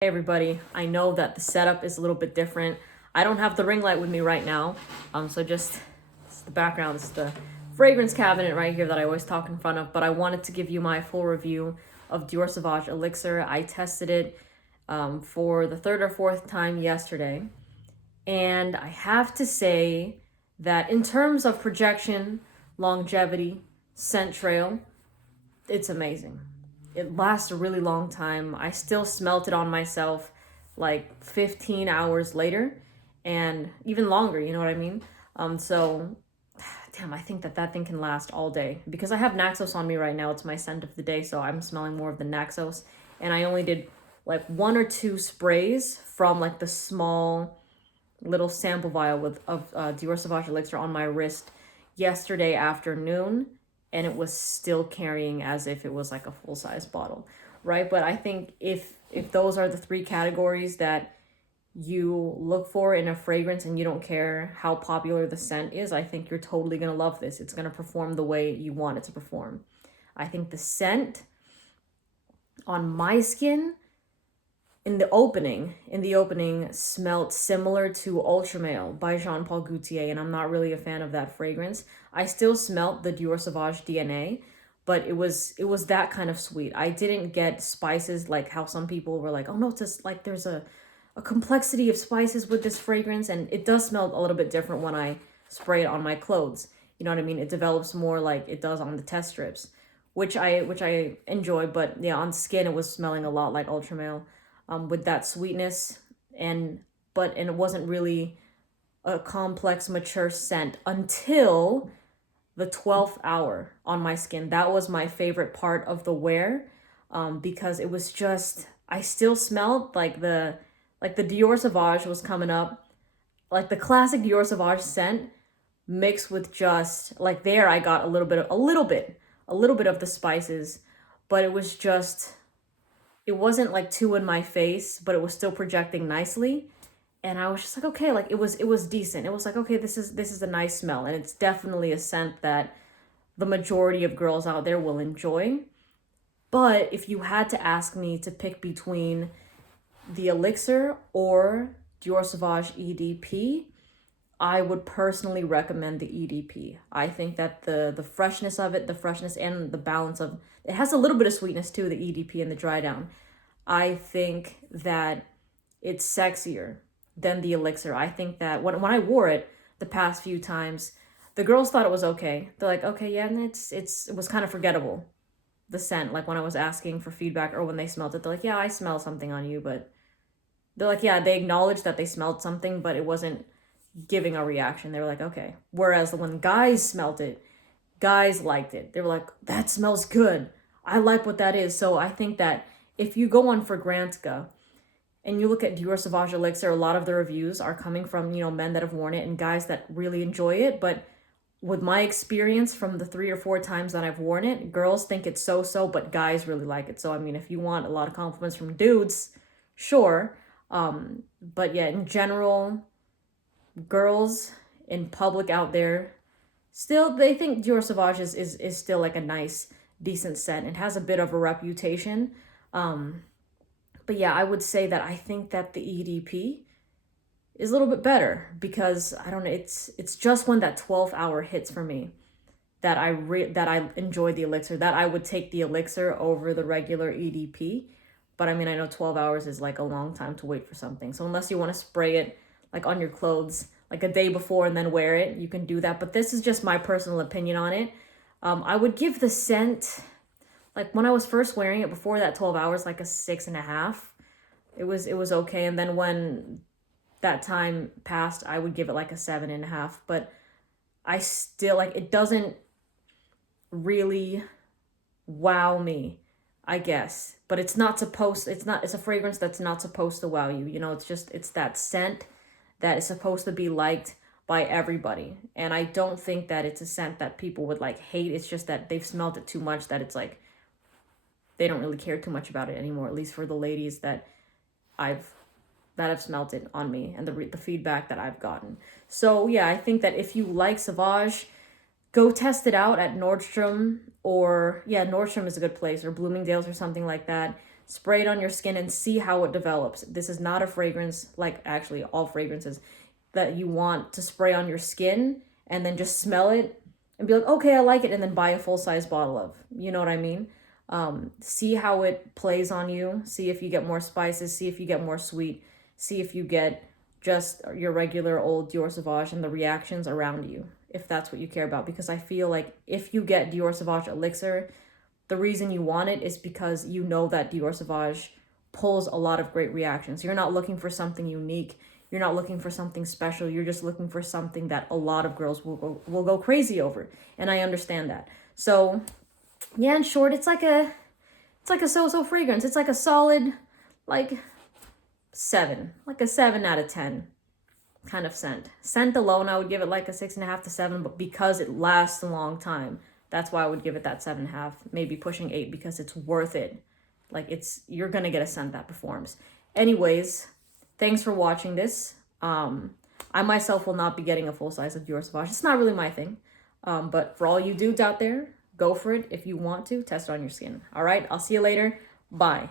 Hey everybody, I know that the setup is a little bit different. I don't have the ring light with me right now, so just it's the background. It's the fragrance cabinet right here that I always talk in front of, but I wanted to give you my full review of Dior Sauvage Elixir. I tested it for the third or fourth time yesterday, and I have to say that in terms of projection, longevity, scent trail, it's amazing. It lasts a really long time. I still smelt it on myself like 15 hours later and even longer, you know what I mean? So damn, I think that thing can last all day because I have Naxos on me right now. It's my scent of the day, so I'm smelling more of the Naxos, and I only did like one or two sprays from like the small little sample vial of Dior Sauvage Elixir on my wrist yesterday afternoon, and it was still carrying as if it was like a full-size bottle, right? But I think if those are the three categories that you look for in a fragrance and you don't care how popular the scent is, I think you're totally gonna love this. It's gonna perform the way you want it to perform. I think the scent on my skin in the opening smelt similar to Ultra Male by Jean Paul Gaultier, and I'm not really a fan of that fragrance. I still smelt the Dior Sauvage DNA, but it was that kind of sweet. I didn't get spices like how some people were like, oh no, it's just like there's a complexity of spices with this fragrance, and it does smell a little bit different when I spray it on my clothes. You know what I mean? It develops more like it does on the test strips, which I enjoy, but yeah, on skin it was smelling a lot like Ultra Male, with that sweetness, and it wasn't really a complex mature scent until the 12th hour on my skin. That was my favorite part of the wear, because it was just, I still smelled like the Dior Sauvage was coming up, like the classic Dior Sauvage scent mixed with just like there I got a little bit of the spices, but it was just, it wasn't like too in my face, but it was still projecting nicely. And I was just like, okay, like it was decent. It was like, okay, this is a nice smell, and it's definitely a scent that the majority of girls out there will enjoy. But if you had to ask me to pick between the Elixir or Dior Sauvage EDP, I would personally recommend the EDP. I think that the freshness of it, the freshness and the balance of it has a little bit of sweetness too, the EDP and the dry down. I think that it's sexier than the Elixir. I think that when I wore it the past few times, the girls thought it was okay. They're like, okay, yeah, and it was kind of forgettable, the scent. Like when I was asking for feedback or when they smelled it, they're like, yeah, I smell something on you, but they're like, yeah, they acknowledged that they smelled something, but it wasn't giving a reaction. They were like, okay. Whereas when guys smelt it, guys liked it. They were like, that smells good. I like what that is. So I think that if you go on Fragrantica and you look at Dior Sauvage Elixir, a lot of the reviews are coming from, men that have worn it and guys that really enjoy it. But with my experience from the 3 or 4 times that I've worn it, girls think it's so, but guys really like it. So, I mean, if you want a lot of compliments from dudes, sure. But yeah, in general, girls in public out there still, they think Dior Sauvage is still like a nice, decent scent. It has a bit of a reputation. But yeah, I would say that I think that the EDP is a little bit better because I don't know, it's just when that 12th hour hits for me that I enjoy the Elixir, that I would take the Elixir over the regular EDP. But I mean, I know 12 hours is like a long time to wait for something. So unless you want to spray it like on your clothes like a day before and then wear it, you can do that. But this is just my personal opinion on it. I would give the scent, like when I was first wearing it before that 12 hours, like a 6.5. It was okay. And then when that time passed, I would give it like a 7.5. But I still, like, it doesn't really wow me, I guess. But it's a fragrance that's not supposed to wow you. It's that scent that is supposed to be liked by everybody. And I don't think that it's a scent that people would like hate. It's just that they've smelled it too much that it's like they don't really care too much about it anymore, at least for the ladies I've that have smelt it on me and the feedback that I've gotten. So yeah, I think that if you like Sauvage, go test it out at Nordstrom, or yeah, Nordstrom is a good place, or Bloomingdale's or something like that. spray it on your skin and see how it develops. This is not a fragrance, like actually all fragrances, that you want to spray on your skin and then just smell it and be like, okay, I like it, and then buy a full-size bottle of. You know what I mean? See how it plays on you. See if you get more spices. See if you get more sweet. See if you get just your regular old Dior Sauvage and the reactions around you, if that's what you care about. Because I feel like if you get Dior Sauvage Elixir, the reason you want it is because you know that Dior Sauvage pulls a lot of great reactions. You're not looking for something unique. You're not looking for something special. You're just looking for something that a lot of girls will go crazy over. And I understand that. So yeah, in short, it's like a so-so fragrance. It's like a solid, like 7, like a 7 out of 10 kind of scent. Scent alone, I would give it like a 6.5 to 7, but because it lasts a long time, that's why I would give it that 7.5, maybe pushing 8, because it's worth it. Like you're gonna get a scent that performs. Anyways, thanks for watching this. I myself will not be getting a full size of Dior Sauvage. It's not really my thing. But for all you dudes out there, go for it if you want to. Test it on your skin. All right, I'll see you later. Bye.